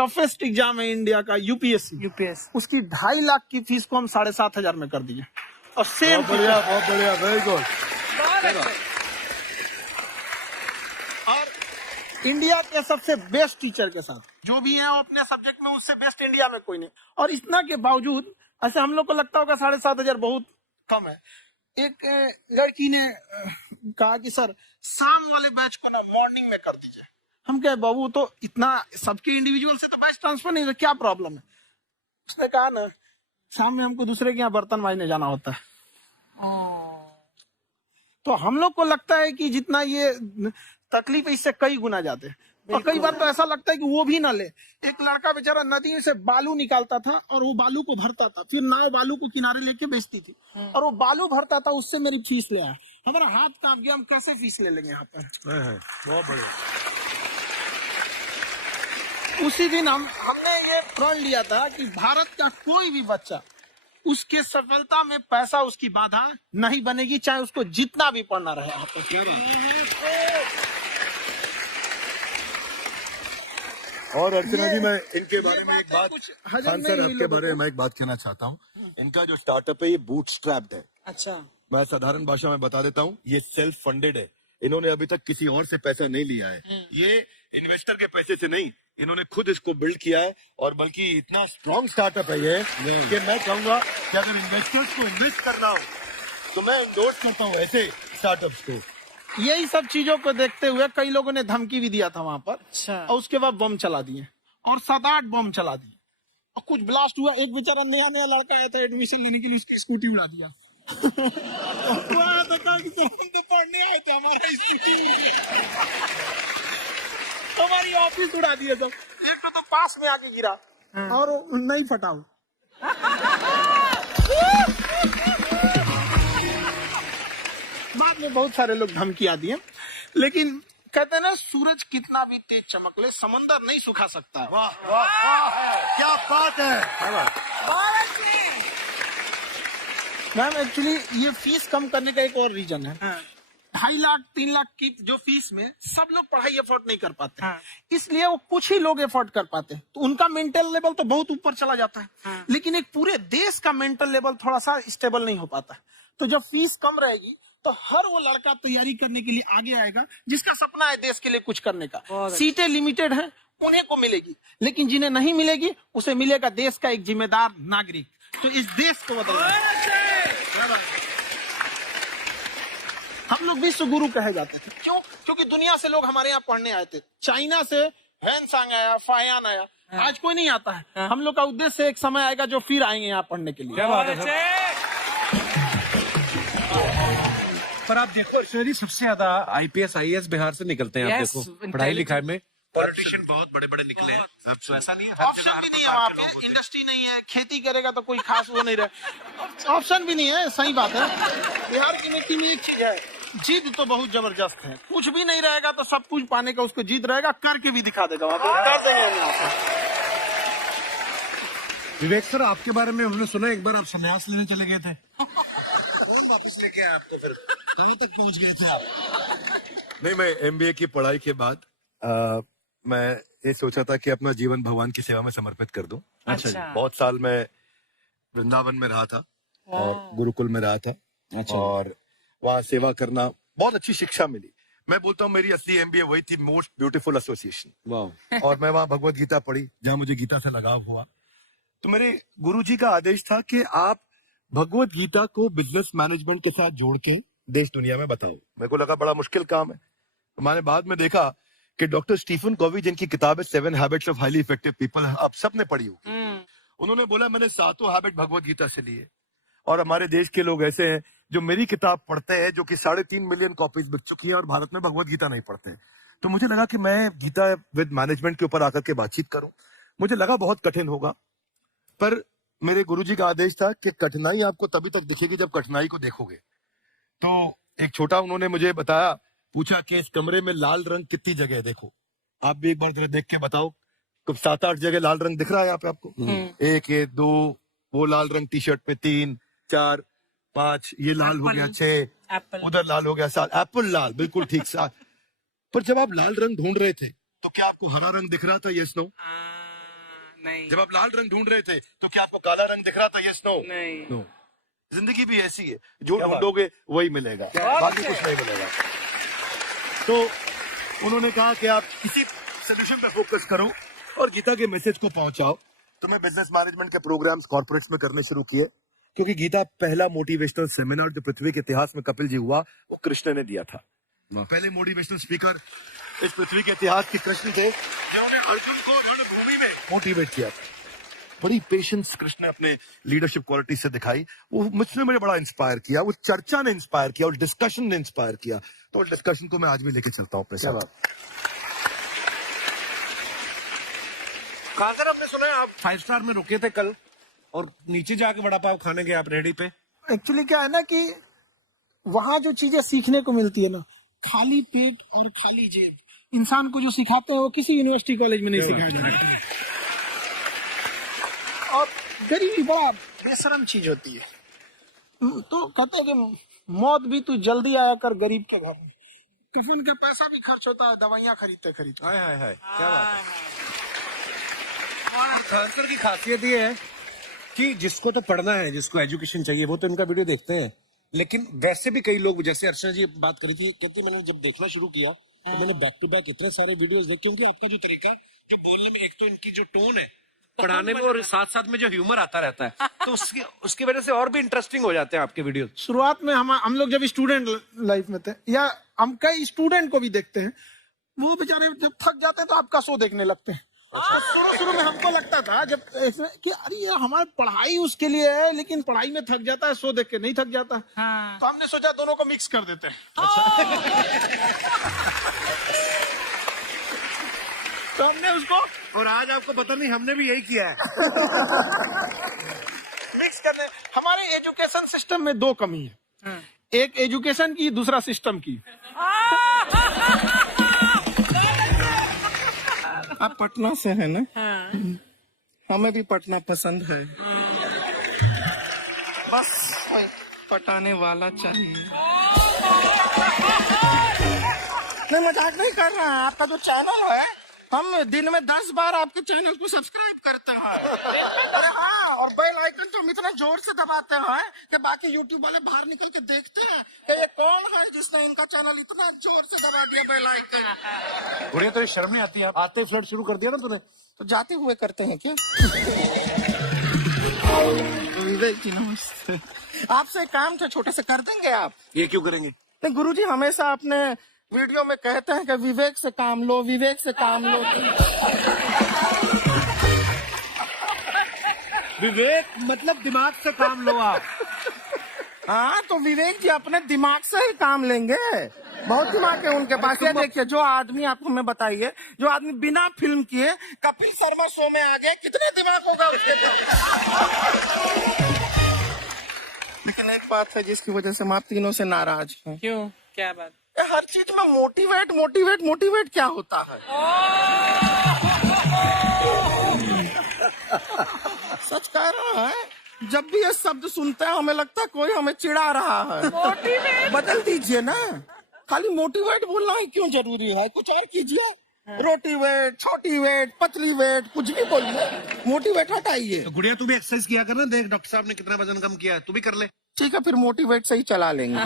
Toughest exam है India का, UPSC, उसकी 2.5 लाख की फीस को हम 7,500 में कर दिए। और सेम बहुत बढ़िया, वेरी गुड। और इंडिया के सबसे बेस्ट टीचर के साथ जो भी है वो अपने सब्जेक्ट में उससे बेस्ट इंडिया में कोई नहीं। और इतना के बावजूद ऐसे हम लोग को लगता होगा 7,500 बहुत कम है। एक लड़की ने कहा कि सर शाम वाले बैच को ना मॉर्निंग में कर दीजिए। हम कहे बाबू तो इतना सबके इंडिविजुअल से तो बैच ट्रांसफर नहीं, क्या प्रॉब्लम है? उसने कहा ना शाम में हमको दूसरे के यहाँ बर्तन मांजने जाना होता है। तो हम लोग को लगता है कि जितना ये तकलीफ है इससे कई गुना जाते हैं। और कई बार तो ऐसा लगता है कि वो भी ना ले। एक लड़का बेचारा नदी में से बालू निकालता था और वो बालू को भरता था, फिर नाव बालू को किनारे लेके बेचती थी और वो बालू भरता था, उससे मेरी फीस ले आया। हमारा हाथ कांप गया, हम कैसे फीस ले लेंगे यहाँ पर? बहुत बढ़िया। उसी दिन हमने ये प्रण लिया था कि भारत का कोई भी बच्चा उसके सफलता में पैसा उसकी बाधा नहीं बनेगी, चाहे उसको जितना भी पढ़ना रहे। और अर्चना जी, मैं इनके बारे में एक बात, खान सर आपके बारे में मैं एक बात कहना चाहता हूँ। इनका जो स्टार्टअप है ये बूटस्ट्रैप्ड है। अच्छा, मैं साधारण भाषा में बता देता हूँ, ये सेल्फ फंडेड है। इन्होंने अभी तक किसी और से पैसा नहीं लिया है। ये इन्वेस्टर के पैसे से नहीं, इन्होंने खुद इसको बिल्ड किया है। और बल्कि इतना स्ट्रॉन्ग स्टार्टअप है ये कि मैं कहूंगा कि अगर इन्वेस्टर्स को इन्वेस्ट करना हो तो मैं इंडोर्स करता हूँ ऐसे स्टार्टअप्स को। यही सब चीजों को देखते हुए कई लोगों ने धमकी भी दिया था वहां पर। अच्छा। और उसके बाद बम चला दिए और 7-8 बम चला दिए और कुछ ब्लास्ट हुआ। एक बेचारा नया लड़का आया था एडमिशन लेने के लिए, उसकी स्कूटी उड़ा दिया। वो आया था, कहा कि हम तो पढ़ने आए थे, हमारा स्कूटी हमारी ऑफिस उड़ा दिए सब। एक तो पास में आके गिरा और नहीं फटा। बाद में बहुत सारे लोग धमकियां दिए, लेकिन कहते हैं ना सूरज कितना भी तेज चमक ले समंदर नहीं सुखा सकता। वाह वाह वाह, क्या बात है। मैम एक्चुअली ये फीस कम करने का एक और रीजन है। 2.5 लाख 3 लाख की जो फीस में सब लोग पढ़ाई अफोर्ड नहीं कर पाते। इसलिए वो कुछ ही लोग अफोर्ड कर पाते हैं, तो उनका मेंटल लेवल तो बहुत ऊपर चला जाता है। लेकिन एक पूरे देश का मेंटल लेवल थोड़ा सा स्टेबल नहीं हो पाता। तो जब फीस कम रहेगी तो हर वो लड़का तैयारी करने के लिए आगे आएगा जिसका सपना है देश के लिए कुछ करने का। सीटें लिमिटेड हैं, उन्हें को मिलेगी, लेकिन जिन्हें नहीं मिलेगी उसे मिलेगा देश का एक जिम्मेदार नागरिक। तो इस देश को बदलना। हम लोग विश्व गुरु कहे जाते थे, क्यों? क्योंकि दुनिया से लोग हमारे यहाँ पढ़ने आए थे। चाइना से वैनसांग आया, फायान आया, आज कोई नहीं आता है। हम लोग का उद्देश्य एक समय आएगा जो फिर आएंगे यहाँ पढ़ने के लिए। क्या बात है। पर आप देखो सर, सबसे ज्यादा आईपीएस आईएएस बिहार से निकलते हैं। आप देखो पढ़ाई लिखाई में पॉलिटिशियन बहुत बड़े बड़े निकले हैं। तो ऐसा नहीं है, ऑप्शन भी नहीं है वहाँ पे, इंडस्ट्री नहीं है, खेती करेगा तो कोई खास वो नहीं रहे, ऑप्शन भी नहीं है। सही बात है। बिहार की मिट्टी में एक चीज है, जिद तो बहुत जबरदस्त है। कुछ भी नहीं रहेगा तो सब कुछ पाने का उसको जिद रहेगा, करके भी दिखा देगा वहाँ पे। विवेक सर, आपके बारे में हमने सुना एक बार आप संन्यास लेने चले गए थे। वापस लेके आए आप तो फिर कहाँ तक पहुँच गए थे आप? नहीं, मैं एमबीए की पढ़ाई के बाद मैं ये सोचा था कि अपना जीवन भगवान की सेवा में समर्पित कर दूं। अच्छा। बहुत साल मैं वृंदावन में रहा था और गुरुकुल में रहा था। अच्छा। और वहाँ सेवा करना बहुत अच्छी शिक्षा मिली। मैं बोलता हूँ मेरी असली एमबीए वही थी, मोस्ट ब्यूटीफुल एसोसिएशन। वाह। और मैं वहाँ भगवत गीता पढ़ी, जहाँ मुझे गीता से लगाव हुआ। तो मेरे गुरुजी का आदेश था कि आप भगवत गीता को बिजनेस मैनेजमेंट के साथ जोड़ के देश दुनिया में बताओ। मेरे को लगा बड़ा मुश्किल काम है। तो मैंने बाद में देखा कि डॉक्टर स्टीफन कोवी, जिनकी किताब है 7 habits of highly effective people, आप सबने पढ़ी होगी। उन्होंने बोला मैंने 7 हैबिट भगवत गीता से लिए। और हमारे देश के लोग ऐसे हैं जो मेरी किताब पढ़ते हैं, जो कि 3.5 मिलियन कॉपीज बिक चुकी है, और भारत में भगवत गीता नहीं पढ़ते हैं। तो मुझे लगा कि मैं गीता विद मैनेजमेंट के ऊपर आकर के बातचीत करूं। मुझे लगा बहुत कठिन होगा, पर मेरे गुरुजी का आदेश था कि कठिनाई आपको तभी तक दिखेगी जब कठिनाई को देखोगे। तो एक छोटा उन्होंने मुझे बताया, पूछा कि इस कमरे में लाल रंग कितनी जगह है, देखो। आप भी एक बार जरा देख के बताओ, तो 7-8 जगह लाल रंग दिख रहा है यहाँ पे आपको। 1 2 वो लाल रंग टी शर्ट पे, 3 4 5 ये लाल हो गया, 6 उधर लाल हो गया, 7 एप्पल लाल, बिल्कुल ठीक 7। पर जब आप लाल रंग ढूंढ रहे थे तो क्या आपको हरा रंग दिख रहा था? Yes no? नहीं। जब आप लाल रंग ढूंढ रहे थे तो क्या आपको काला रंग दिख रहा था? Yes no? नहीं। जिंदगी भी ऐसी है, जो ढूंढोगे वही मिलेगा, बाकी कुछ नहीं मिलेगा। तो उन्होंने कहा कि आप किसी सोल्यूशन पे फोकस करो और गीता के मैसेज को पहुंचाओ। तो मैं बिजनेस मैनेजमेंट के प्रोग्राम्स कॉर्पोरेट्स में करने शुरू किए, क्योंकि गीता पहला मोटिवेशनल सेमिनार जो पृथ्वी के इतिहास में कपिल जी हुआ, वो कृष्ण ने दिया था। पहले मोटिवेशनल स्पीकर इस पृथ्वी के इतिहास के कृष्ण थे, जिन्होंने अर्जुन को रणभूमि में मोटिवेट किया था। बड़ी पेशेंस कृष्ण ने अपने लीडरशिप क्वालिटी से दिखाई। वो मुझसे मुझे बड़ा इंस्पायर किया, वो चर्चा ने इंस्पायर किया और डिस्कशन ने इंस्पायर किया। तो डिस्कशन को मैं आज भी लेके चलता हूँ अपने साथ। खान सर, आपने सुना है आप 5 स्टार में रुके थे कल और नीचे जाके वड़ा पाव खाने गए आप रेडी पे? एक्चुअली क्या है ना कि वहां जो चीजें सीखने को मिलती है ना, खाली पेट और खाली जेब, इंसान को जो सिखाते हैं वो किसी यूनिवर्सिटी कॉलेज में नहीं सिखाया जाता। और गरीबी बड़ा बेशरम चीज होती है। तो कहते हैं कि मौत भी तू जल्दी आया कर गरीब के घर में। कफन का पैसा भी खर्च होता है, दवाइयां खरीदते खरीदते। हाय हाय हाय, क्या बात है। खान सर की खासियत ये है कि जिसको तो पढ़ना है, जिसको एजुकेशन चाहिए, वो तो इनका वीडियो देखते हैं। लेकिन वैसे भी कई लोग, जैसे अर्चना जी बात करी थी, कहती मैंने जब देखना शुरू किया तो मैंने बैक टू बैक इतने सारे वीडियोस देखे, क्योंकि आपका जो तरीका जो बोलने में, एक तो इनकी जो टोन है पढ़ाने में, और साथ साथ में जो ह्यूमर आता रहता है, तो उसकी वजह से और भी इंटरेस्टिंग हो जाते हैं आपके वीडियो। शुरुआत में हम लोग जब स्टूडेंट लाइफ में थे, या हम कई स्टूडेंट को भी देखते हैं, वो बेचारे जब थक जाते हैं तो आपका शो देखने लगते हैं। शुरू में हमको लगता था जब कि अरे ये हमारी पढ़ाई उसके लिए है, लेकिन पढ़ाई में थक जाता है, शो देख के नहीं थक जाता। तो हमने सोचा दोनों को मिक्स कर देते हैं। तो हमने उसको, और आज आपको पता नहीं, हमने भी यही किया है। मिक्स करते। हमारे एजुकेशन सिस्टम में 2 कमी है, एक एजुकेशन की, दूसरा सिस्टम की। आप पटना से है ना? हमें भी पटना पसंद है, बस पटाने वाला चाहिए। नहीं, मजाक नहीं कर रहा है। आपका जो चैनल है, हम दिन में 10 बार आपके चैनल को सब्सक्राइब करते हैं। अरे हाँ, और बेल आइकन तो हम इतना जोर से दबाते हैं कि बाकी यूट्यूब वाले बाहर निकल के देखते हैं कि ये कौन है जिसने इनका चैनल इतना जोर से दबा दिया बेल आइकन। बुढ़िया, तो ये शर्म नहीं आती? आप आते ही फ्लर्ट शुरू कर दिया ना तूने। तो जाते हुए करते हैं क्या? विवेक जी नमस्ते। आपसे काम था छोटे से, कर देंगे आप? ये क्यों करेंगे? नहीं गुरुजी, हमेशा अपने वीडियो में कहते हैं कि विवेक से काम लो, विवेक से काम लो। विवेक मतलब दिमाग से काम लो आप। हाँ, तो विवेक जी अपने दिमाग से ही काम लेंगे। बहुत दिमाग है उनके पास। ये देखिए, जो आदमी, आप हमें बताइए, जो आदमी बिना फिल्म किए कपिल शर्मा शो में आ गया, कितने दिमाग होगा उसके पास? लेकिन एक बात है जिसकी वजह से हम आप तीनों से नाराज हैं। क्यों? क्या बात? हर चीज में मोटिवेट मोटिवेट मोटिवेट क्या होता है? सच कह रहा है, जब भी ये शब्द सुनते हैं हमें लगता है कोई हमें चिढ़ा रहा है। बदल दीजिए ना, खाली मोटिवेट बोलना ही क्यों जरूरी है? कुछ और कीजिए। रोटी वेट, छोटी वेट, पतली वेट, कुछ भी बोलिए, मोटिवेट हटाइए। तो गुड़िया, तू भी एक्सरसाइज किया कर ना, देख डॉक्टर साहब ने कितना वजन कम किया है, तू भी कर ले। ठीक है, फिर मोटिवेट से ही चला लेंगे।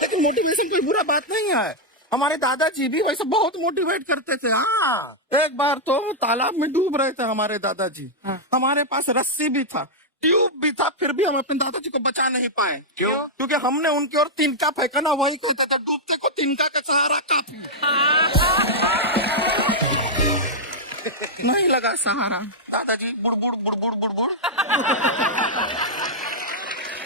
लेकिन मोटिवेशन कोई बुरा बात नहीं है। हमारे दादाजी भी वैसे बहुत मोटिवेट करते थे। हाँ, एक बार तो तालाब में डूब रहे थे हमारे दादाजी। हमारे पास रस्सी भी था, ट्यूब भी था, फिर भी हम अपने दादाजी को बचा नहीं पाए। क्यों? क्योंकि हमने उनकी ओर तिनका फेंका ना, वही कहते थे डूबते को तिनका का सहारा काफी। नहीं लगा सहारा, दादाजी बुड़बुड़ बुड़बुड़ बुड़बुड़।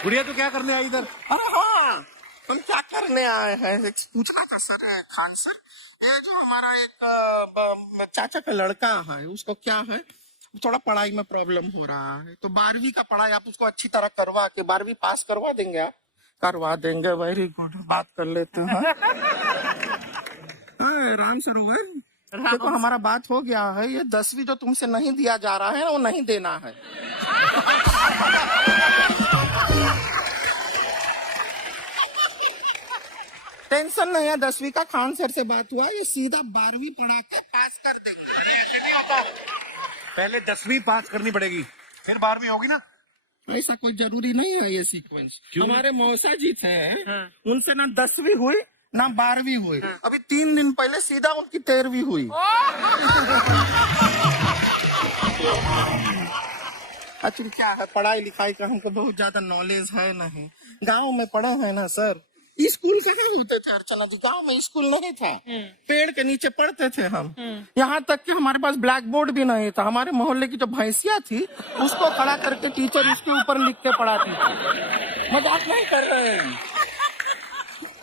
गुड़िया, तू क्या करने आई इधर? अरे हाँ, हम क्या करने आए हैं? पूछा था सर खान सर, ये जो हमारा एक चाचा का लड़का है, उसको क्या है, थोड़ा पढ़ाई में प्रॉब्लम हो रहा है, तो 12वीं का पढ़ाई आप उसको अच्छी तरह करवा के 12वीं पास करवा देंगे आप? करवा देंगे, वेरी गुड, बात कर लेते हैं। राम सरोवर, देखो हमारा बात हो गया है, ये 10वीं जो तुमसे नहीं दिया जा रहा है वो नहीं देना है। टेंशन नहीं है, 10वीं का खान सर से बात हुआ, ये सीधा 12वीं पढ़ा के पास कर देंगे। ऐसे नहीं होता, पहले 10वीं पास करनी पड़ेगी, फिर 12वीं होगी ना। ऐसा कोई जरूरी नहीं है ये सीक्वेंस। हमारे मौसा जी थे, उनसे ना 10वीं हुई ना 12वीं हुई, अभी 3 दिन पहले सीधा उनकी 13वीं हुई। एक्चुअली क्या है, पढ़ाई लिखाई का हमको बहुत ज्यादा नॉलेज है नहीं, गांव में पढ़े हैं ना सर। स्कूल कहाँ होते थे अर्चना जी, गांव में स्कूल नहीं था, पेड़ के नीचे पढ़ते थे हम। यहाँ तक कि हमारे पास ब्लैक बोर्ड भी नहीं था, हमारे मोहल्ले की जो भैंसिया थी उसको खड़ा करके टीचर उसके ऊपर लिख के पढ़ाती थी। मजाक नहीं कर रहे हैं।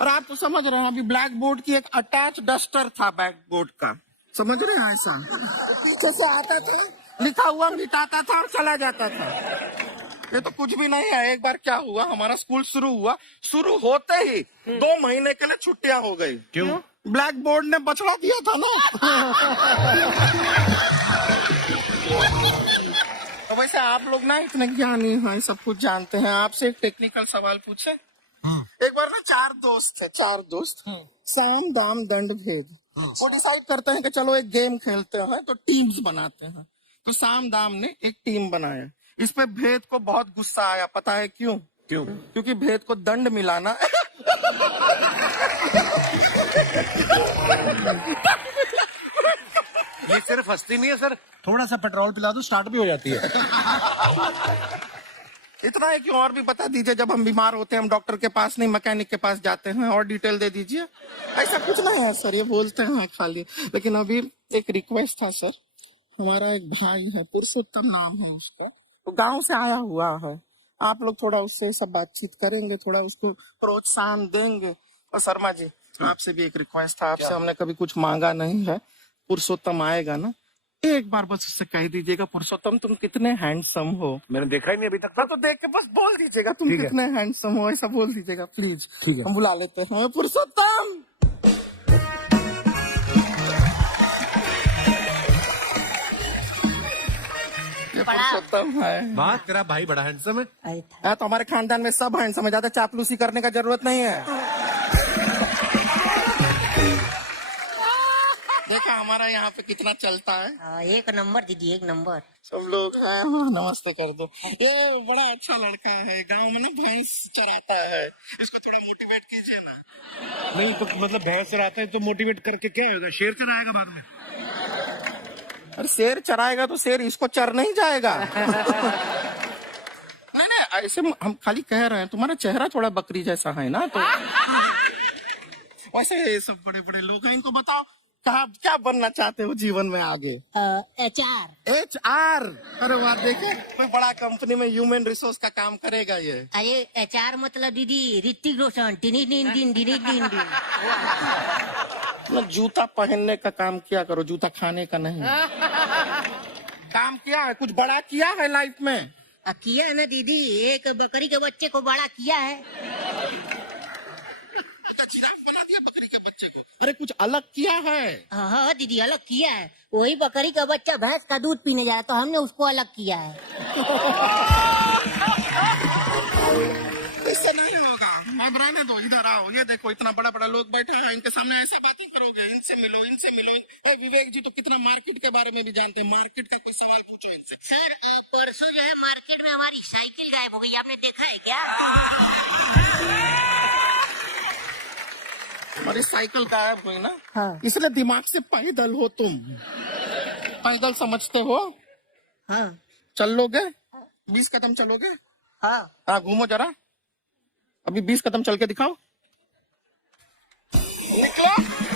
और आप तो समझ रहे हैं, अभी ब्लैक बोर्ड की एक अटैच डस्टर था ब्लैक बोर्ड का, समझ रहे हैं, ऐसा पीछे से आता था, लिखा हुआ मिटाता था और चला जाता था। ये तो कुछ भी नहीं है। एक बार क्या हुआ, हमारा स्कूल शुरू हुआ, शुरू होते ही 2 महीने के लिए छुट्टियां हो गई। क्यों? ब्लैक बोर्ड ने बछड़ा दिया था ना। तो वैसे आप लोग ना इतने ज्ञानी हैं, सब कुछ जानते हैं, आपसे एक टेक्निकल सवाल पूछे। एक बार ना 4 दोस्त थे, 4 दोस्त, साम दाम दंड भेद, वो डिसाइड करते हैं कि चलो एक गेम खेलते हैं, तो टीम्स बनाते हैं। तो साम दाम ने एक टीम बनाया, इस पे भेद को बहुत गुस्सा आया, पता है क्यों? क्यों? क्योंकि भेद को दंड मिलाना ये सिर्फ हंसती नहीं है सर, थोड़ा सा पेट्रोल पिला दो स्टार्ट भी हो जाती है। इतना है कि और भी बता दीजिए, जब हम बीमार होते हैं हम डॉक्टर के पास नहीं मैकेनिक के पास जाते हैं, और डिटेल दे दीजिए। ऐसा कुछ नहीं है सर, ये बोलते हैं खाली। लेकिन अभी एक रिक्वेस्ट था सर, हमारा एक भाई है, पुरुषोत्तम नाम है उसका, तो गांव से आया हुआ है, आप लोग थोड़ा उससे सब बातचीत करेंगे, थोड़ा उसको प्रोत्साहन देंगे। और शर्मा जी आपसे भी एक रिक्वेस्ट था, आपसे हमने कभी कुछ मांगा नहीं है, पुरुषोत्तम आएगा ना, एक बार बस उससे कह दीजिएगा, पुरुषोत्तम तुम कितने हैंडसम हो। मैंने देखा ही नहीं अभी तक था, तो देख के बस बोल दीजिएगा तुम कितने हैंडसम हो, ऐसा बोल दीजिएगा प्लीज। ठीक है। हम बुला लेते हैं पुरुषोत्तम। ये पुरुषोत्तम है। बात तेरा भाई बड़ा हैंडसम है। तो हमारे खानदान में सब हैंडसम है, ज्यादा चापलूसी करने का जरूरत नहीं है। देखा हमारा यहाँ पे कितना चलता है। एक नंबर दीदी, एक नंबर। सब लोग हैं, हाँ, नमस्ते कर दो। ये बड़ा अच्छा लड़का है, गांव में ना भैंस चराता है, इसको थोड़ा मोटिवेट कीजिए ना। नहीं तो मतलब भैंस चराता है तो मोटिवेट करके क्या होगा, शेर चराएगा बाद में। अरे शेर चराएगा तो शेर इसको चर नहीं जाएगा। नहीं नहीं, ऐसे हम खाली कह रहे हैं, तुम्हारा चेहरा थोड़ा बकरी जैसा है ना, तो वैसे ये सब बड़े बड़े लोग हैं, इनको बताओ कहा क्या बनना चाहते हो जीवन में आगे? HR। HR। अरे वाह, देखे कोई बड़ा कंपनी में ह्यूमन रिसोर्स का काम करेगा ये। अरे HR मतलब दीदी ऋतिक रोशन, टिनी दिन दिन दिनी दिन दिन। ना जूता पहनने का काम किया करो, जूता खाने का नहीं। काम किया है, कुछ बड़ा किया है लाइफ में? किया है ना दीदी, एक बकरी के बच्चे को बड़ा किया है। जिराफ बना दिया बकरी के बच्चे को। अरे कुछ अलग किया है? हाँ दीदी, अलग किया है। वही बकरी का बच्चा भैंस का दूध पीने जा रहा, तो हमने उसको अलग किया है। इससे नहीं होगा, अब रहने दो, इधर आओ। ये देखो इतना बड़ा बड़ा लोग बैठा है, इनके सामने ऐसा बातें करोगे, इनसे मिलो इनसे मिलो। विवेक जी तो कितना मार्केट के बारे में भी जानते हैं, मार्केट का कोई सवाल पूछो इनसे। सर परसों जो है मार्केट में हमारी साइकिल गायब हो गई, आपने देखा है क्या? हमारी साइकिल गायब हुई ना, हाँ। इसलिए दिमाग से पैदल हो तुम, पैदल समझते हो? हाँ चल लोगे 20 कदम चलोगे? हाँ। घूमो जरा, अभी 20 कदम चल के दिखाओ। निकलो।